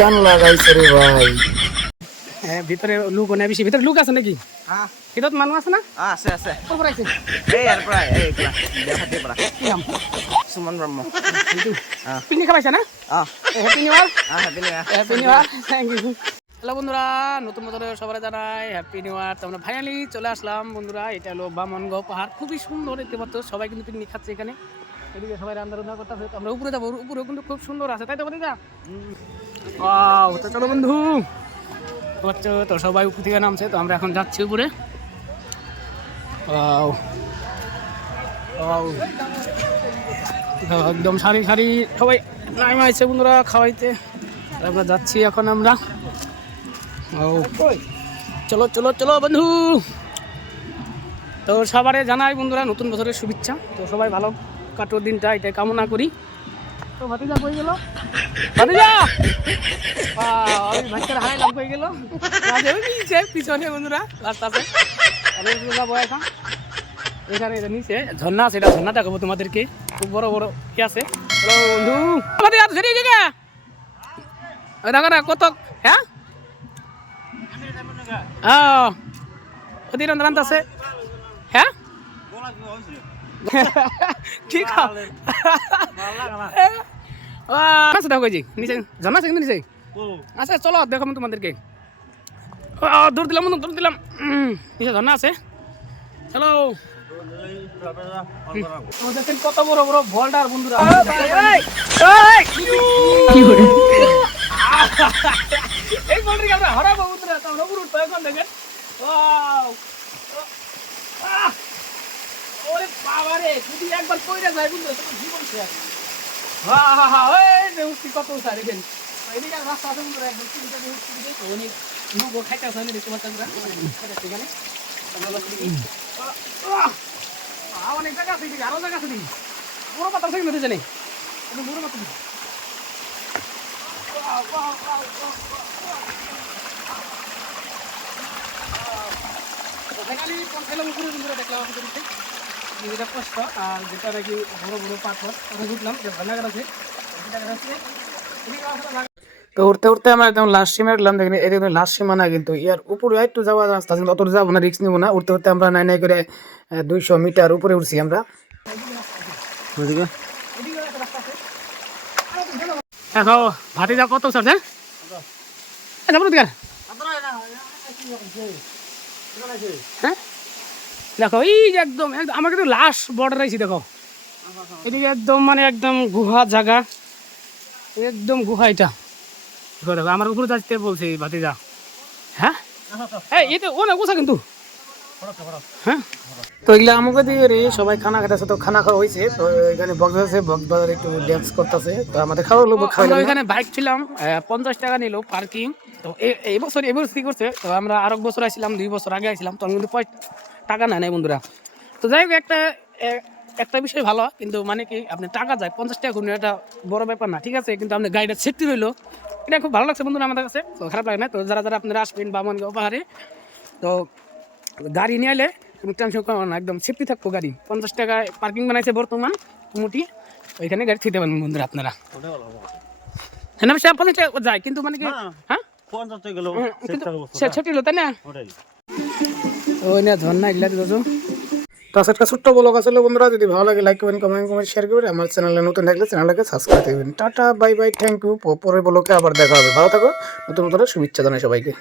গান লাগাইছে রে ভাই। হ্যাঁ, ভিতরে লোক অনেক বেশি। ভিতরে লোক আছে নাকি? হ্যাঁ ভিতৰত মানুহ আছে না? আছে আছে। ক'ৰ পৰা আহিছে? এই ইয়াৰ পৰা গুৱাহাটীৰ পৰা কি নাম? সুমন ব্ৰহ্ম। পিকনিক খাবাইছা না? Happy new year. Happy new year. Happy new year, thank you. Hello বন্ধুরা, নতুন বছরে সবাই জানাই হ্যাপি নিউ ইয়ার। তো আমরা ফাইনালি চলে আসলাম বন্ধুরা। এটা হলো বামনগাঁও পাহাড়, খুবই সুন্দর দেখতে পাচ্ছ। সবাই কিন্তু পিকনিক খাচ্ছে এখানে। এদিকে সবাই রান্না রান্না করতেছে। আমরা উপরে যাবো, উপরেও কিন্তু খুব সুন্দর আছে, তাই তো বলি না? তো চলো বন্ধু, হচ্ছে তো সবাই উপর থেকে নামছে, তো আমরা এখন যাচ্ছি উপরে। একদম সারি সারি সবাই নাইমা আছে বন্ধুরা খাওয়াইতে। আমরা যাচ্ছি এখন আমরা। চলো চলো চলো বন্ধু। তো সবারে জানাই বন্ধুরা নতুন বছরের শুভেচ্ছা। তো সবাই ভালো কাটো দিনটা, এটাই কামনা করি। তো ভাতিজা কই গেল? ভাতিজা আমি ভাইটার হারাইলাম, কই গেল? পিছনে বন্ধুরা রাস্তা আছে, যাবো এখন। এখানে নিচে ঝর্ণা আছে, এটা ঝর্ণা দেখাবো তোমাদেরকে। খুব বড় বড় কি আছে। বন্ধু দেখো না কত। হ্যাঁ রান্ত আছে। হ্যাঁ কি খাও দেখো জি নিচে ঝর্ণা আছে কিন্তু নিচে। আচ্ছা চলো দেখো তোমাদেরকে। দৌড় দিলাম বন্ধু, দৌড় দিলাম। নিচে ঝর্ণা আছে, চলো। দেখেন কত বড় বড় ভল্টার বন্ধুরা। এই ভল্টারকে আমরা হারাবো বন্ধুরা। তো আমরা উঠবো এখন, দেখেন। ওরে বাবা রে, যদি একবার পয়রা যায় বন্ধুরা তখন জীবন শেষ। কত উঠা দেখেন। এদিকে রাস্তা আছে বন্ধুরা, একদম অনেক নৌকো খাইতে আছে দেখতে পাচ্ছেন সেখানে। অনেক জায়গা আছে, আরো জায়গা আছে দেখি। বড় পাতা আছে কিন্তু জানি বড় পাতা। দেখলাম যেটা কষ্ট আর যেটা নাকি বড় বড় পাথর ওটা বুঝলাম যে ভালো আছে। তো উঠতে উঠতে আমরা একদম লাস্ট সীমা উঠলাম। দেখেন এটা কিন্তু লাস্ট সীমা না, কিন্তু ইয়ার উপরে একটু যাওয়ার রাস্তা, কিন্তু অত যাবো না, রিস্ক নিবো না। উঠতে উঠতে আমরা নাই নাই করে 200 মিটার উপরে উঠছি আমরা। দেখো ভাতিজা কত উঠছে। হ্যাঁ দেখো এই যে একদম আমার কিন্তু লাস্ট বর্ডার আইছি। দেখো এদিকে একদম মানে একদম গুহা জায়গা, একদম গুহা। এটা দেখো আমার উপরে যাচ্ছে বলছে ভাতিজা। হ্যাঁ এই তো ও না গোছা কিন্তু। হ্যাঁ তো এগুলো আমাকে দিয়ে রে সবাই খানা খাইতেছে। তো খানা খাওয়া হয়েছে, তো এখানে বক্স আছে, বক্স বাজারে একটু ড্যান্স করতেছে। তো আমাদের খাওয়া লোক খাওয়া এখানে বাইক ছিলাম 50 টাকা নিল পার্কিং। তো এই বছর কি করছে, তো আমরা আরেক বছর আসছিলাম, 2 বছর আগে আসছিলাম, তখন কিন্তু টাকা নেয় নাই বন্ধুরা। তো যাই হোক একটা বিষয় ভালো, কিন্তু মানে কি আপনি টাকা যায় 50 টাকা ঘুরে, এটা বড় ব্যাপার না, ঠিক আছে। কিন্তু আপনি গাড়িটা সেফটি রইলো, এটা খুব ভালো লাগছে বন্ধুরা আমাদের কাছে। তো খারাপ লাগে না। তো যারা যারা আপনারা আসবেন বামনগাঁও পাহাড়ে, তো গাড়ি নিয়ে এলে কোনো টেনশন করবেন না, একদম সেফটি থাকবো গাড়ি। 50 টাকায় পার্কিং বানাইছে বর্তমান কুমুটি, ওইখানে গাড়ি থিতে পারেন বন্ধুরা আপনারা। হ্যাঁ 50 টাকা যায়, কিন্তু মানে কি হ্যাঁ সেফটি হলো তাই না। ওই না ঝর্ণা এগুলা দিতো। তো একটা ছোট্ট ব্লগ আসলে বন্ধুরা, যদি ভালো লাগে লাইক করবেন, কমেন্ট শেয়ার করবেন। আমার চ্যানেলে নতুন থাকলে চ্যানেলটাকে সাবস্ক্রাইব করবেন। Tata bye bye, thank you. পরে ব্লগে আবার দেখা হবে। ভালো থাকো, নতুন নতুন শুভেচ্ছা জানাই সবাইকে।